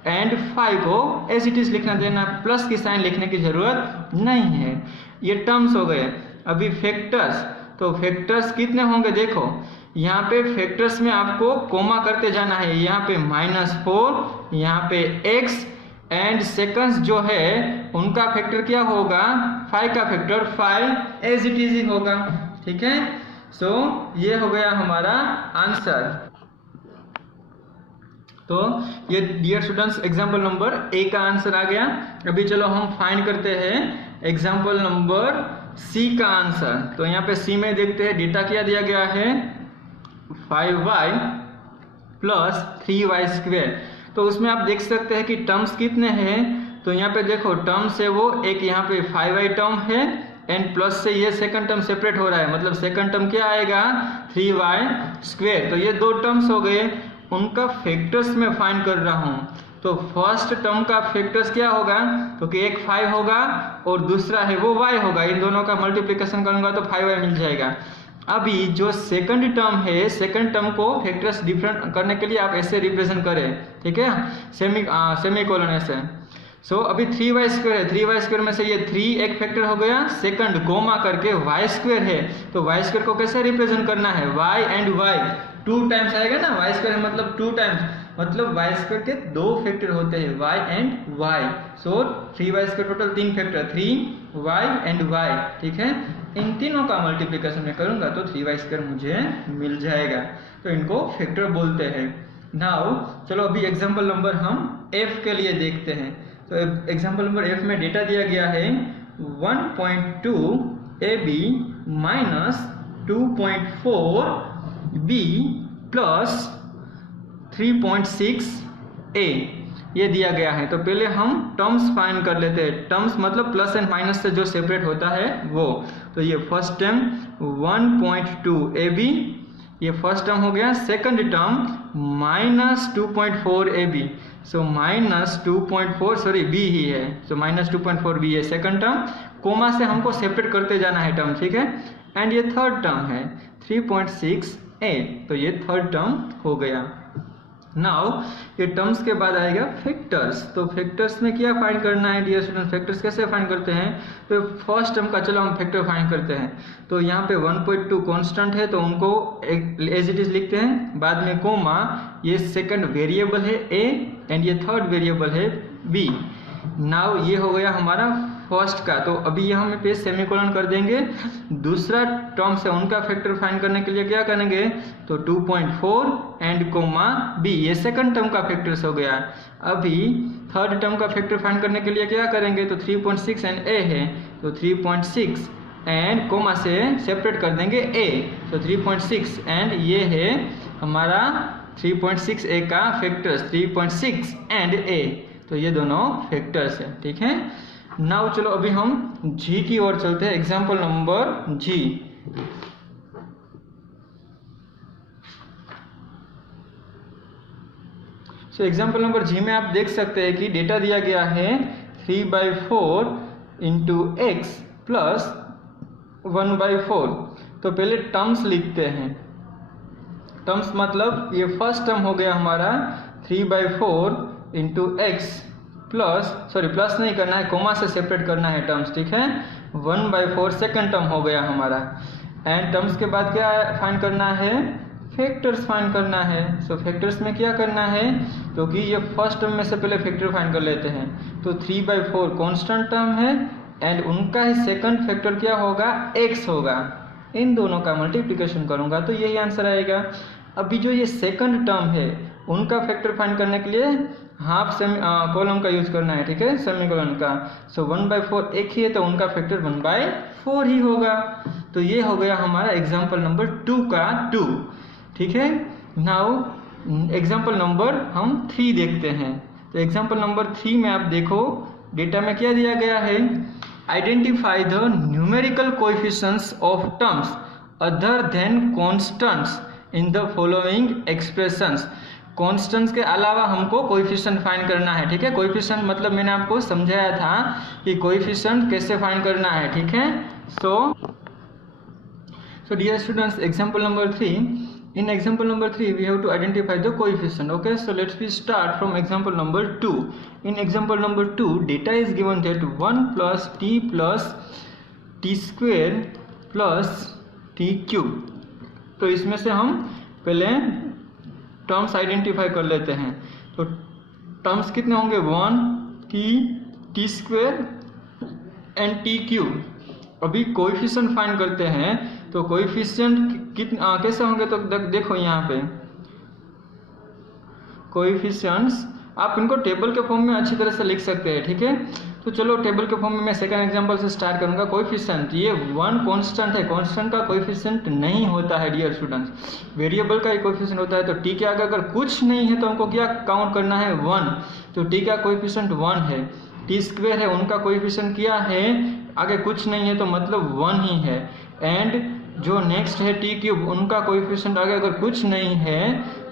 एंड 5 को एज इट इज लिखना देना, प्लस की साइन लिखने की जरूरत नहीं है। ये टर्म्स हो गए। अभी फैक्टर्स, तो फैक्टर्स कितने होंगे, देखो यहाँ पे फैक्टर्स में आपको कोमा करते जाना है, यहाँ पे -4, यहाँ पे x एंड सेकंड्स जो है उनका फैक्टर क्या होगा, 5 का फैक्टर 5 एज इट इज ही होगा, ठीक है। सो ये हो गया हमारा आंसर। तो ये dear students example number A का आंसर आ गया। अभी चलो हम फाइंड करते हैं एग्जांपल नंबर सी का आंसर। तो यहाँ पे सी में देखते हैं डेटा क्या दिया गया है, 5y प्लस 3y स्क्वेयर। तो उसमें आप देख सकते हैं कि टर्म्स कितने हैं, तो यहाँ पे देखो टर्म्स है वो एक यहाँ पे 5y टर्म है एंड प्लस से ये सेकंड टर्म सेपरेट हो रहा है, मतलब सेकंड टर्म क्या आएगा 3y स्क्वेयर। तो ये दो टर्म्स हो गए, उनका फैक्टर्स में फाइंड कर रहा हूँ। तो फर्स्ट टर्म का फैक्टर्स क्या होगा, तो कि एक 5 होगा और दूसरा है वो y होगा, इन दोनों का मल्टीप्लिकेशन करूंगा तो 5y मिल जाएगा। अभी जो सेकंड टर्म है, सेकंड टर्म को फैक्टर्स डिफरेंट करने के लिए आप ऐसे रिप्रेजेंट करें, ठीक है, सेमी कोलन ऐसे। सो अभी 3y² है, 3y² में से ये 3 एक फैक्टर हो गया, सेकंड कोमा करके y² है, तो y² को कैसे रिप्रेजेंट करना है, y एंड y 2 टाइम्स आएगा ना, y² मतलब 2 टाइम्स, मतलब y² के 2 फैक्टर होते हैं, y and y। So 3y² total 3 factor, 3y and y, ठीक है। इन तीनों का मल्टीप्लिकेशन में करूंगा तो 3y² मुझे मिल जाएगा, तो इनको फैक्टर बोलते हैं। नाउ चलो अभी एग्जांपल नंबर हम f के लिए देखते हैं। तो एग्जांपल नंबर f में डेटा दिया गया है 1.2 AB minus 2.4 B plus 3.6 A, ये दिया गया है। तो पहले हम टर्म्स फाइंड कर लेते हैं, टर्म्स मतलब प्लस एंड माइनस से जो सेपरेट होता है वो। तो ये फर्स्ट टर्म 1.2 AB, ये फर्स्ट टर्म हो गया, second term minus 2.4 AB, so minus 2.4 sorry b ही है, सो माइनस 2.4 b है सेकंड टर्म, कोमा से हमको सेपरेट करते जाना है टर्म, ठीक है। एंड ये थर्ड टर्म है 3.6a, तो ये थर्ड टर्म हो गया। नाउ ये टर्म्स के बाद आएगा फैक्टर्स। तो फैक्टर्स में क्या फाइंड करना है डियर स्टूडेंट, फैक्टर्स कैसे फाइंड करते हैं, तो फर्स्ट टर्म का चलो हम फैक्टर फाइंड करते हैं। तो यहाँ पे 1.2 कांस्टेंट है तो उनको एज इट इज लिखते हैं, बाद में कोमा, ये सेकंड वेरिएबल है a एंड ये थर्ड वेरिएबल है b। नाउ ये हो गया हमारा फर्स्ट का, तो अभी यहाँ पे सेमीकोलन कर देंगे। दूसरा टर्म से उनका फैक्टर फाइंड करने के लिए क्या करेंगे, तो 2.4 एंड कोमा b, ये सेकंड टर्म का फैक्टर्स हो गया। अभी थर्ड टर्म का फैक्टर फाइंड करने के लिए क्या करेंगे, तो 3.6 एंड a है, तो 3.6 एंड कोमा से सेपरेट कर देंगे a, तो 3.6 एंड ये है हमारा 3.6a का फैक्टर्स, 3.6 एंड a, तो ये दोनों फैक्टर्स है, ठीक है। नाउ चलो अभी हम जी की ओर चलते हैं, एग्जाम्पल नंबर जी। सो एग्जाम्पल नंबर जी में आप देख सकते हैं कि डेटा दिया गया है 3/4 इंटू एक्स प्लस 1/4। तो पहले टर्म्स लिखते हैं, टर्म्स मतलब ये फर्स्ट टर्म हो गया हमारा 3/4 into x plus, sorry plus नहीं करना है, कोमा से सेपरेट करना है टर्म्स, ठीक है। 1/4 सेकंड टर्म हो गया हमारा। एंड टर्म्स के बाद क्या फाइंड करना है, फैक्टर्स फाइंड करना है। सो फैक्टर्स में क्या करना है, तो कि ये फर्स्ट टर्म में से पहले फैक्टर फाइंड कर लेते हैं। तो 3/4 कांस्टेंट टर्म है एंड उनका ही सेकंड फैक्टर क्या होगा, x होगा। इन दोनों का मल्टीप्लिकेशन करूंगा तो यही आंसर आएगा। अभी जो ये सेकंड टर्म है उनका फैक्टर फाइंड करने के लिए हाफ कॉलम का यूज करना है, ठीक है, सेमीकोलन का। सो 1/4 एक ही है तो उनका फैक्टर 1/4 ही होगा। तो ये हो गया हमारा एग्जाम्पल नंबर 2 का 2, ठीक है। नाउ एग्जाम्पल नंबर हम 3 देखते हैं। तो एग्जाम्पल नंबर 3 में आप देखो डेटा में क्या दिया गया है, identify the numerical coefficients of terms other than constants in the following expressions. Constants के अलावा हमको कोएफिशिएंट फाइंड करना है, ठीक है। कोएफिशिएंट मतलब मैंने आपको समझाया था कि कोएफिशिएंट कैसे फाइंड करना है, ठीक है। So dear students, example number 3, in example number 3 we have to identify the coefficient. Okay, so let's we start from example number 2. In example number 2 data is given that 1 plus t square plus t cube. तो इसमें से हम पहले terms identify कर लेते हैं। तो terms कितने होंगे, 1 t square and t cube. अभी कोएफिशिएंट फाइंड करते हैं, तो कोएफिशिएंट कितना कैसे होंगे, तो देखो यहाँ पे कोएफिशिएंट्स आप इनको टेबल के फॉर्म में अच्छी तरह से लिख सकते हैं, ठीक है। तो चलो टेबल के फॉर्म में मैं सेकंड एग्जांपल से स्टार्ट करूंगा। कोएफिशिएंट ये 1 कांस्टेंट है, कांस्टेंट का कोएफिशिएंट नहीं होता है डियर स्टूडेंट्स, वेरिएबल का ही कोएफिशिएंट होता है। तो t के आगे अगर कुछ नहीं है तो हमको क्या काउंट करना है, 1। तो t का कोएफिशिएंट 1 है। t स्क्वायर है, उनका कोएफिशिएंट क्या है, आगे कुछ नहीं है तो मतलब 1 ही है। एंड जो नेक्स्ट है t क्यूब, उनका कोएफिशिएंट आगे अगर कुछ नहीं है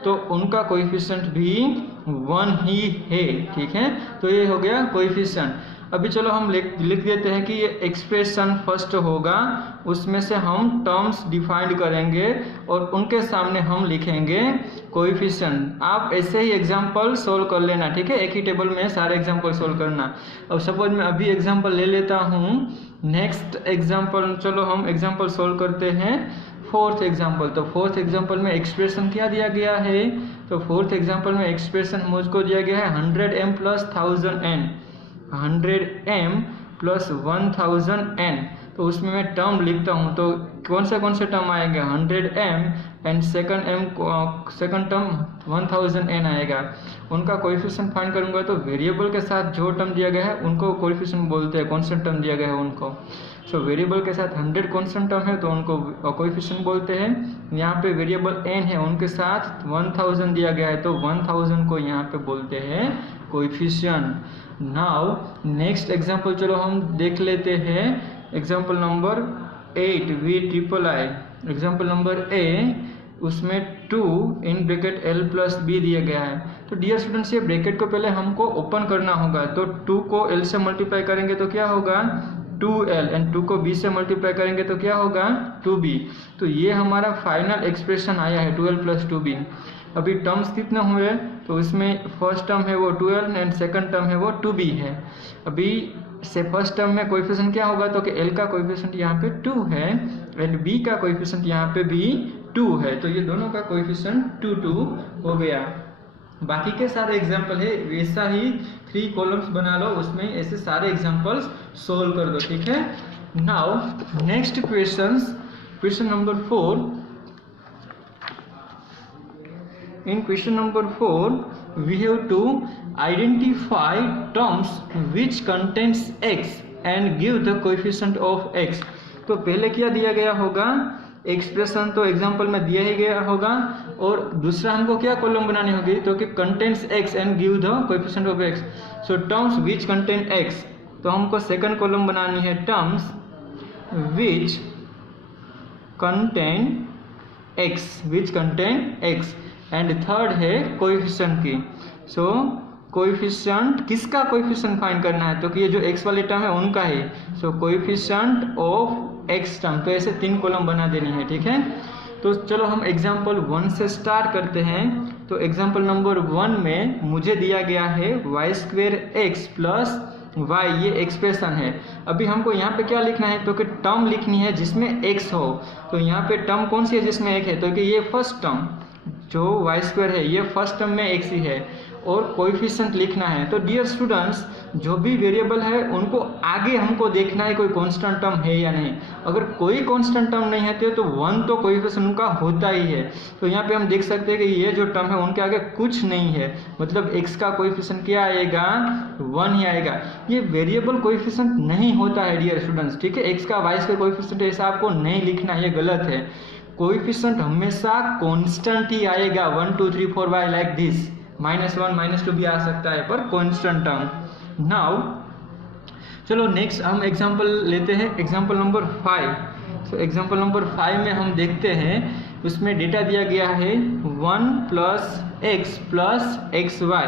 तो उनका कोएफिशिएंट भी 1 ही है, ठीक है। तो ये हो गया कोएफिशिएंट। अभी चलो हम लिख देते हैं कि ये एक्सप्रेशन फर्स्ट होगा, उसमें से हम टर्म्स डिफाइंड करेंगे और उनके सामने हम लिखेंगे कोएफिशिएंट। आप ऐसे ही एग्जांपल सोल्व कर लेना, ठीक है, एक ही टेबल में सारे एग्जांपल सोल्व करना। अब सपोज मैं अभी एग्जांपल ले लेता हूँ, नेक्स्ट एग्जांपल, चलो हम एग्जांपल सोल्व करते हैं फोर्थ एग्जांपल। तो फोर्थ एग्जांपल में एक्सप्रेशन क्या दिया गया है, तो फोर्थ एग्जांपल में एक्सप्रेशन मुझको दिया गया है 100m + 1000n, 100m + 1000n। तो उसमें मैं टर्म लिखता हूँ, तो कौन से टर्म आएंगे, 100m and second term 1000n आएगा। उनका कोएफिशिएंट फाइंड करूंगा, तो वेरिएबल के साथ जो टर्म दिया गया है उनको कोएफिशिएंट बोलते हैं, कांस्टेंट टर्म दिया गया है उनको। सो वेरिएबल के साथ 100 कांस्टेंट टर्म है तो उनको कोएफिशिएंट बोलते हैं। यहाँ पे वेरिएबल n है, उनके साथ 1000 दिया गया है, तो 1000 को यहाँ पे बोलते हैं कोएफिशिएंट। नाउ नेक्स्ट एग्जांपल चलो हम देख लेते हैं, example number 8 V∼I। Example number A, उसमें 2 इन ब्रैकेट L + B दिया गया है। तो डियर स्टूडेंट्स, ये ब्रैकेट को पहले हमको ओपन करना होगा, तो 2 को L से मल्टीप्लाई करेंगे तो क्या होगा 2L, एंड 2 को B से मल्टीप्लाई करेंगे तो क्या होगा 2B। तो ये हमारा फाइनल एक्सप्रेशन आया है 2L + 2B। अभी टर्म्स कितने हुए, तो इसमें फर्स्ट टर्म है वो 2L एंड सेकंड टर्म है वो 2B है। अभी से फर्स्ट टर्म में कोएफिशिएंट क्या होगा, तो कि L का कोएफिशिएंट यहाँ पे 2 है एंड B का कोएफिशिएंट यहाँ पे भी 2 है, तो ये दोनों का कोएफिशिएंट 2 2 हो गया। बाकी के सारे एग्जाम्पल है वैसा ही 3 कॉलम्स बना लो, उसमें ऐसे सारे एग्जाम्पल्स सोल्व कर दो, ठीक है। Now next question number 4। In question number 4, we have to identify terms which contains x and give the coefficient of x। तो पहले क्या दिया गया होगा, एक्सप्रेशन तो एग्जांपल में दिया ही गया होगा, और दूसरा हमको क्या कॉलम बनानी होगी, तो कि contains x and give the coefficient of x। So terms which contain x, तो हमको सेकंड कॉलम बनानी है terms which contain x, and third है कोएफिशिएंट की। सो कोएफिशिएंट किसका कोएफिशिएंट फाइंड करना है, तो कि ये जो x वाली टर्म है उनका ही। सो कोएफिशिएंट ऑफ x टर्म, तो ऐसे 3 कॉलम बना देनी है, ठीक है। तो चलो हम एग्जांपल 1 से स्टार्ट करते हैं। तो एग्जांपल नंबर 1 में मुझे दिया गया है y² x + y, ये एक्सप्रेशन है। अभी हमको यहाँ पे क्या लिखना है, तो कि टर्म लिखनी है जिसमें x हो। तो यहाँ पे टर्म कौन सी है जिसमें x है, तो कि ये फर्स्ट टर्म जो y² है ये फर्स्ट टर्म में x ही है, और कोएफिशिएंट लिखना है। तो डियर स्टूडेंट्स, जो भी वेरिएबल है उनको आगे हमको देखना है कोई कांस्टेंट टर्म है या नहीं। अगर कोई कांस्टेंट टर्म नहीं है तो 1 तो कोएफिशिएंट उनका होता ही है। तो यहाँ पे हम देख सकते हैं कि ये जो टर्म है उनके आगे कुछ नहीं है, मतलब x का कोएफिशिएंट क्या आएगा 1 ही आएगा। ये वेरिएबल कोएफिशिएंट नहीं होता है डियर स्टूडेंट्स, ठीक है। x का y² कोएफिशिएंट ऐसा आपको नहीं लिखना, ये गलत है। कोएफिशिएंट हमेशा कांस्टेंट ही आएगा, 1 2 3 4 5 लाइक दिस, -1 -2 भी आ सकता है पर कांस्टेंट टर्म। नाउ चलो नेक्स्ट हम एग्जांपल लेते हैं, example number 5। So example number 5 में हम देखते हैं, उसमें डेटा दिया गया है 1 + x + xy,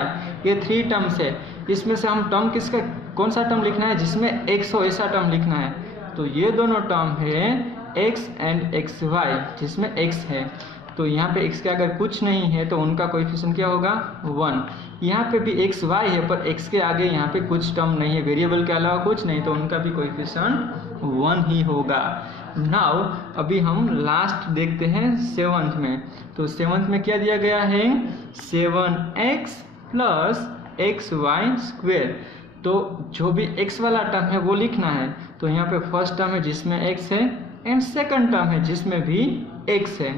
ये 3 टर्म्स है। इसमें से हम टर्म किसका, कौन सा टर्म लिखना है जिसमें x हो, ऐसा टर्म लिखना है। तो ये दोनों टर्म है x एंड xy, जिसमें x है। तो यहाँ पे x के अगर कुछ नहीं है तो उनका कोएफिशिएंट क्या होगा 1। यहाँ पे भी xy है पर x के आगे यहाँ पे कुछ टर्म नहीं है, वेरिएबल के अलावा कुछ नहीं, तो उनका भी कोएफिशिएंट 1 ही होगा। नाउ अभी हम लास्ट देखते हैं 7th में। तो 7th में क्या दिया गया है 7x + xy²। तो जो भी x वाला टर्म है वो लिखना है। तो यहाँ पे फर्स्ट टर्म है जिसमें x है एंड सेकंड टर्म है जिसमें भी x है।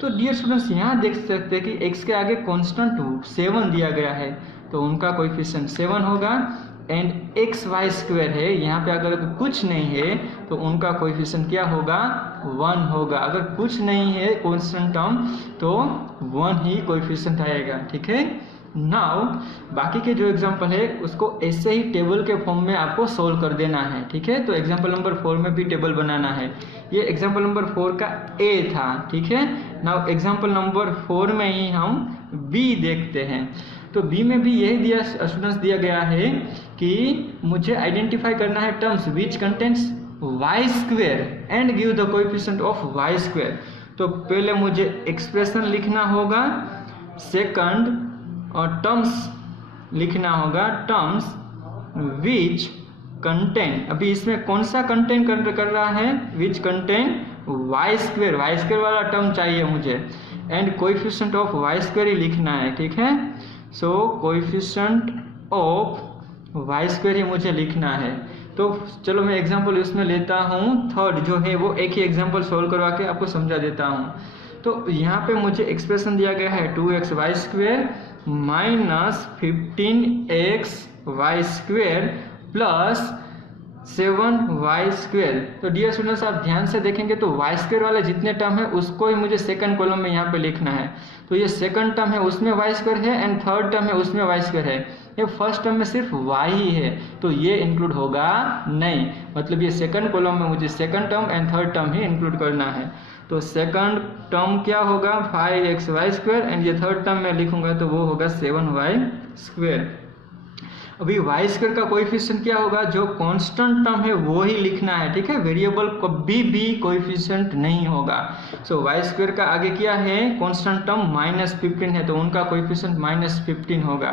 तो डियर स्टूडेंट्स, यहाँ देख सकते हैं कि x के आगे कांस्टेंट 7 दिया गया है, तो उनका कोएफिशिएंट 7 होगा। एंड xy² है, यहाँ पे अगर कुछ नहीं है तो उनका कोएफिशिएंट क्या होगा 1 होगा। अगर कुछ नहीं है कांस्टेंट टर्म तो 1 ही कोएफिशिएंट आएगा, ठीक है। नाउ बाकी के जो एग्जांपल है उसको ऐसे ही टेबल के फॉर्म में आपको सोल्व कर देना है, ठीक है। तो एग्जांपल नंबर 4 में भी टेबल बनाना है। ये एग्जांपल नंबर 4 का A था, ठीक है। नाउ एग्जांपल नंबर 4 में ही हम B देखते हैं। तो बी में भी यही दिया स्टूडेंट्स दिया गया है कि मुझे आइडेंटिफाई करना है terms which contents Y square and give the coefficient of Y square. तो पहले मुझे एक्सप्रेशन लिखना होगा, सेकंड और टर्म्स लिखना होगा, टर्म्स विच कंटेन, अभी इसमें कौन सा कंटेन कर रहा है, विच कंटेन वाई स्क्वेयर वाला टर्म चाहिए मुझे, and coefficient of Y square ही लिखना है, ठीक है। सो कोएफिशिएंट ऑफ वाई स्क्वेयर ही मुझे लिखना है। तो चलो मैं एग्जांपल उसमें लेता हूँ, थर्ड जो है वो एक ही एग्जांपल सोल्व करवा के आपको समझा देता हूँ। तो यहाँ पे मुझे एक्सप्रेशन दिया गया है 2x Y square minus 15x Y square plus 7y square. तो डियर स्टूडेंट्स आप ध्यान से देखेंगे तो y स्क्वेयर वाले जितने टर्म है उसको ही मुझे सेकंड कॉलम में यहाँ पे लिखना है। तो ये सेकंड टर्म है उसमें y स्क्वेयर है एंड थर्ड टर्म है उसमें y स्क्वेयर है, ये फर्स्ट टर्म में सिर्फ y ही है तो ये इंक्लूड होगा नहीं, मतलब ये सेकंड कॉलम में मुझे second term and third term he include करना है। तो सेकंड टर्म क्या होगा 5xy स्क्वेयर एंड ये थर्ड टर्म में लिखूंगा तो वो होगा 7y स्क्वेयर। अभी y स्क्वायर का कोएफिशिएंट क्या होगा, जो कांस्टेंट टर्म है वो ही लिखना है, ठीक है, वेरिएबल कभी भी कोएफिशिएंट नहीं होगा। सो y स्क्वायर का आगे क्या है, कांस्टेंट टर्म -15 है तो उनका कोएफिशिएंट -15 होगा,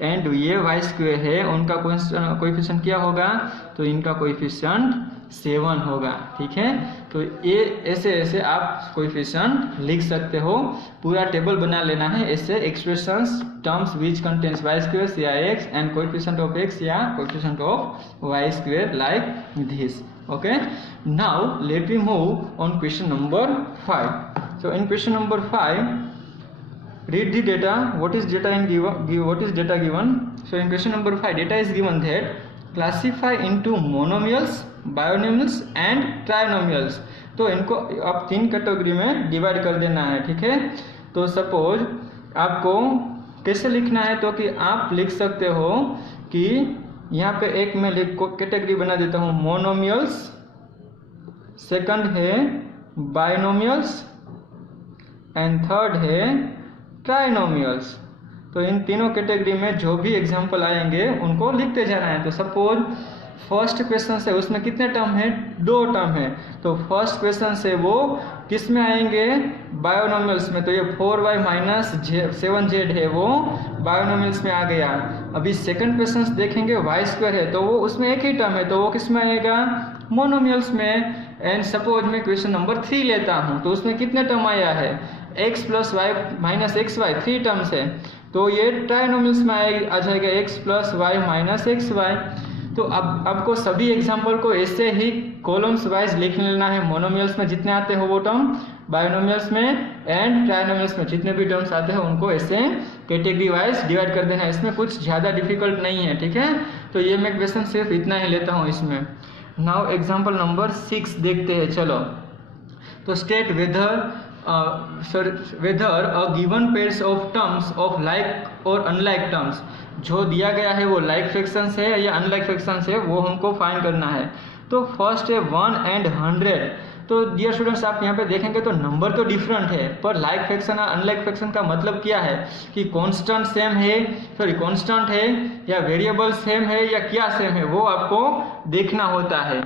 एंड ये y स्क्वायर है उनका कोएफिशिएंट क्या होगा, तो इनका कोएफिशिएंट 7 होगा, ठीक है। तो ये ऐसे आप कोएफिशिएंट लिख सकते हो, पूरा टेबल बना लेना है ऐसे, expressions terms which contains Y square या X and coefficient of X या coefficient of Y square like this. Okay, now let we move on question number 5। So in question number 5 read the data, what is data given. So in question number 5 data is given that classify into monomials, binomials and trinomials. तो इनको आप 3 category में divide कर देना है, ठीक है। तो सपोज आपको कैसे लिखना है, तो कि आप लिख सकते हो कि यहाँ पे एक मैं कैटेगरी बना देता हूँ मोनोमियल्स, सेकंड है बायोनोमियल्स एंड थर्ड है ट्राइनोमियल्स। तो इन तीनों कैटेगरी में जो भी एग्जांपल आएंगे उनको लिखते जाना है। तो सपोज फर्स्ट क्वेश्चन से उसमें कितने टर्म है, 2 टर्म है, तो फर्स्ट क्वेश्चन से वो किस में आएंगे, बायोनोमियल्स में। तो ये 4y माइनस 7z है वो बायोनोमियल्स में आ गया। अभी सेकंड क्वेश्चन देखेंगे y स्क्वायर है तो वो उसमें एक ही टर्म है तो वो किस में आएगा, मोनोमियल्स में। एंड सपोज मैं क्वेश्चन नंबर 3 लेता हूँ तो उसमें कितने टर्म आया है, x plus Y minus X Y, 3 terms है तो ये ट्राइनोमियल्स में आ जाएगा x plus Y minus X Y. तो अब आपको सभी एग्जाम्पल को ऐसे ही कॉलम्स वाइज लिख लेना है, मोनोमियल्स में जितने आते हो वो टर्म, बायोनोमियल्स में एंड ट्राइनोमियल्स में जितने भी टर्म्स आते हैं उनको ऐसे कैटेगरी वाइज डिवाइड कर देना है। इसमें कुछ ज़्यादा डिफिकल्ट नहीं है, ठीक है। तो ये मैं क्वेश्चन सिर्फ इतना ही लेता हूँ इसमें। नाउ एग्जाम्पल नंबर 6 देखते हैं, चलो। तो state whether a given pairs of terms of like और unlike terms, जो दिया गया है वो like fractions है या unlike fractions है वो हमको फाइंड करना है। तो फर्स्ट है 1 and 100। तो डियर स्टूडेंट्स आप यहाँ पे देखेंगे तो नंबर तो डिफरेंट है, पर लाइक फ्रैक्शन और अनलाइक फ्रैक्शन का मतलब क्या है कि कांस्टेंट सेम है, कांस्टेंट है या वेरिएबल सेम है या क्या सेम है, वो आपको देखना होता है।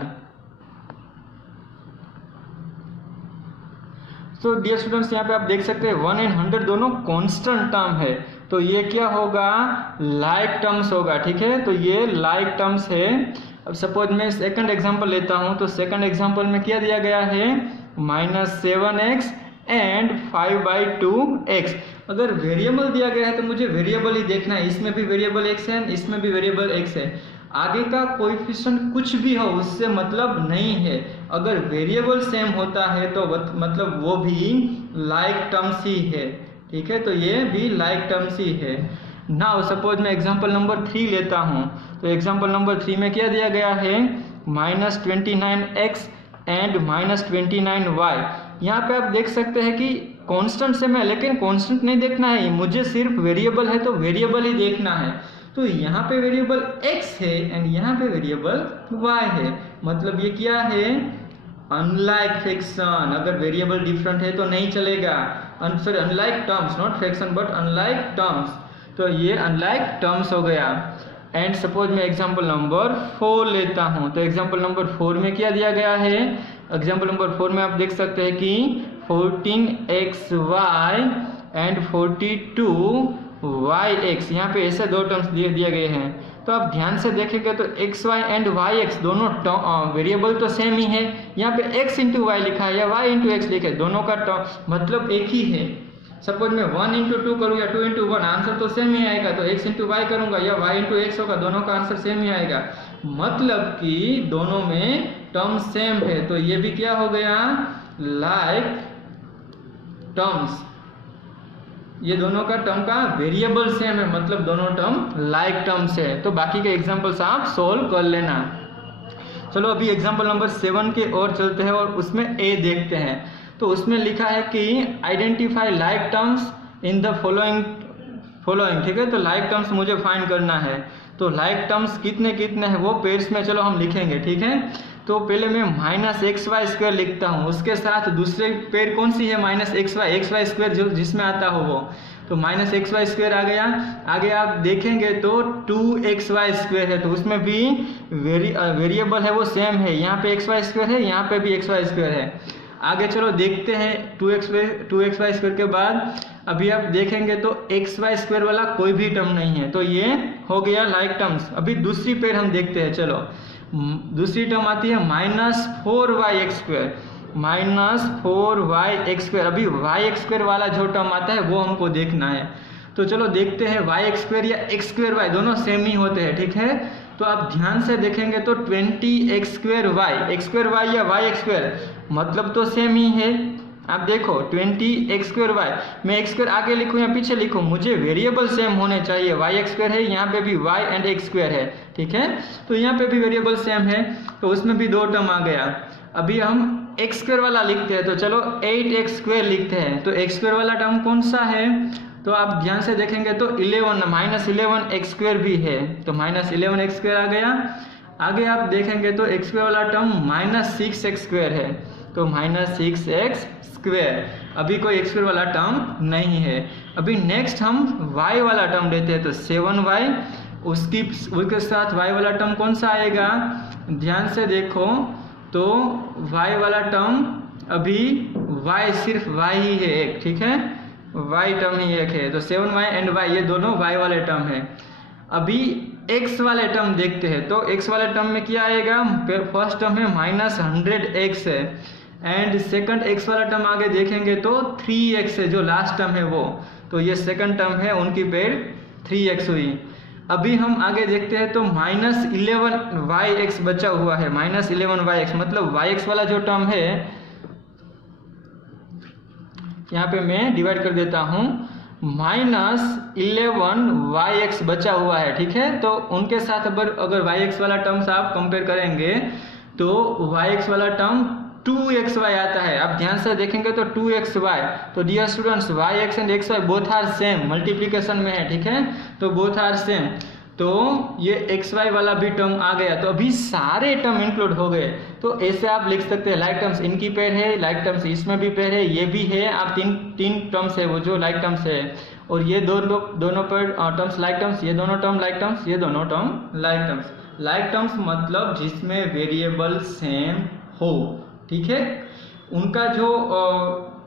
तो डियर स्टूडेंट्स यहाँ पे आप देख सकते हैं 1 and 100 दोनों कांस्टेंट टर्म है, तो ये क्या होगा, लाइक टर्म्स होगा, ठीक है। तो ये लाइक टर्म्स है। अब सपोज मैं सेकंड एग्जांपल लेता हूँ, तो सेकंड एग्जांपल में क्या दिया गया है, -7x एंड 5/2x। अगर वेरिएबल दिया गया है तो मुझे वेरिएबल ही देखना है, इसमें भी वेरिएबल x है, इसमें भी वेरिएबल x है, आगे का कोएफिशिएंट कुछ भी हो उससे मतलब नहीं है। अगर वेरिएबल सेम होता है तो मतलब वो भी लाइक टर्म्स ही है, ठीक है। तो ये भी लाइक टर्म्स ही है। नाउ सपोज मैं एग्जांपल नंबर 3 लेता हूँ, तो एग्जांपल नंबर 3 में क्या दिया गया है, -29x एंड -29y। यहाँ पे आप देख सकते हैं कि कांस्टेंट सेम है, लेकिन कांस्टेंट नहीं देखना है, मुझे सिर्फ वेरिएबल है तो वेरिएबल ही देखना है। तो यहाँ पे वेरिएबल x है एंड यहाँ पे वेरिएबल y है, मतलब ये क्या है, अनलाइक फ्रैक्शन। अगर वेरिएबल डिफरेंट है तो नहीं चलेगा, sorry unlike terms, not fraction but unlike terms. तो ये अनलाइक टर्म्स हो गया। एंड सपोज मैं एग्जाम्पल नंबर 4 लेता हूँ, तो एग्जाम्पल नंबर 4 में क्या दिया गया है? एग्जाम्पल नंबर 4 में आप देख सकते हैं कि 14xy एंड 42yx, यहाँ पे ऐसे दो टर्म्स दिए गए हैं। तो आप ध्यान से देखेंगे तो xy एंड yx दोनों वेरिएबल तो सेम ही है। यहाँ पे x इंटू वाई लिखा है या y इंटू एक्स लिखा है, दोनों का टर्म मतलब एक ही है। सपोज मैं 1 इंटू 2 करूँ या 2 इंटू 1, आंसर तो सेम ही आएगा। तो x इंटू वाई करूँगा या y इंटू एक्स होगा, दोनों का आंसर सेम ही आएगा। मतलब कि दोनों में टर्म सेम है। तो ये भी क्या हो गया? Like terms. ये दोनों का टर्म का वेरिएबल सेम है, मतलब दोनों टर्म लाइक टर्म्स है। तो बाकी के एग्जांपल्स आप सोल्व कर लेना। चलो अभी एग्जांपल नंबर 7 के और चलते हैं और उसमें ए देखते हैं। तो उसमें लिखा है कि identify like terms in the following, ठीक है। तो लाइक टर्म्स मुझे फाइंड करना है। तो लाइक टर्म्स कितने कितने हैं वो पेयर्स में चलो हम लिखेंगे, ठीक है। तो पहले मैं -xy² लिखता हूँ, उसके साथ दूसरे पेयर कौन सी है? -xy जो जिसमें आता हो वो। तो -xy² आ गया। आगे आप देखेंगे तो 2xy² है, तो उसमें भी वेरिएबल है वो सेम है। यहाँ पे xy² है, यहाँ पे भी xy² है। आगे चलो देखते हैं 2xy² के बाद अभी आप देखेंगे तो xy² वाला कोई भी टर्म नहीं है। तो ये हो गया लाइक टर्म्स। अभी दूसरी पेयर हम देखते हैं। चलो दूसरी टर्म आती है -4yx²। अभी yx² वाला जो टर्म आता है वो हमको देखना है। तो चलो देखते हैं yx² या x²y दोनों सेम ही होते हैं, ठीक है। तो आप ध्यान से देखेंगे तो 20x²y या yx² मतलब तो सेम ही है। आप देखो 20x²y, मैं x² आगे लिखूं या पीछे लिखूं, मुझे वेरिएबल सेम होने चाहिए। yx² है, यहाँ पे भी y एंड x² है, ठीक है। तो यहाँ पे भी वेरिएबल सेम है, तो उसमें भी दो टर्म आ गया। अभी हम x² वाला लिखते हैं। तो चलो 8x² लिखते हैं। तो x² वाला टर्म कौन सा है? तो आप ध्यान से देखेंगे तो 11x² भी है। तो -11x² आ गया। आगे आप देखेंगे तो x² वाला टर्म -6x² है। तो -6x²। अभी कोई x² वाला टर्म नहीं है। अभी नेक्स्ट हम y वाला टर्म लेते हैं। तो 7y, उसके साथ y वाला टर्म कौन सा आएगा? ध्यान से देखो तो y वाला टर्म अभी y सिर्फ y ही है एक, ठीक है। y टर्म ही एक है। तो 7y एंड y ये दोनों y वाले टर्म है। अभी x वाले टर्म देखते हैं। तो x वाले टर्म में क्या आएगा? फर्स्ट टर्म है -100x है एंड सेकंड x वाला टर्म आगे देखेंगे तो 3x है, जो लास्ट टर्म है वो। तो ये सेकंड टर्म है, उनकी पेयर 3x हुई। अभी हम आगे देखते हैं तो -11yx बचा हुआ है। -11yx मतलब yx वाला जो टर्म है, यहाँ पे मैं डिवाइड कर देता हूँ, -11yx बचा हुआ है, ठीक है। तो उनके साथ अगर yx वाला टर्म्स आप कंपेयर करेंगे तो yx वाला टर्म 2xy आता है। आप ध्यान से देखेंगे तो 2xy। तो dear students yx and xy both are same, multiplication में है, ठीक है। तो बोथ आर सेम। तो ये xy वाला भी टर्म आ गया। तो अभी सारे टर्म इंक्लूड हो गए। तो ऐसे आप लिख सकते हैं लाइक टर्म्स इनकी पेयर है, लाइक टर्म्स इसमें भी पेयर है, ये भी है। आप तीन टर्म्स है वो जो लाइक टर्म्स है, और ये दोनों पर टर्म्स लाइक टर्म्स, ये दोनों टर्म लाइक टर्म्स, ये दोनों term like terms. Like terms मतलब जिसमें वेरिएबल सेम हो, ठीक है। उनका जो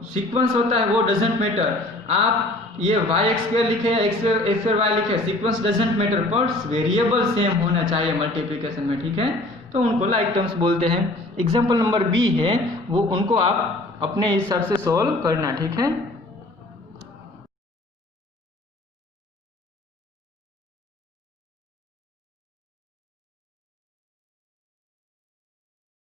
सीक्वेंस होता है वो डजेंट मैटर। आप ये yx² लिखे या x² लिखे, सीक्वेंस डजेंट मैटर, पर वेरिएबल सेम होना चाहिए मल्टीप्लिकेशन में, ठीक है। तो उनको लाइक टर्म्स बोलते हैं। एग्जाम्पल नंबर बी है वो, उनको आप अपने हिसाब से सोल्व करना, ठीक है।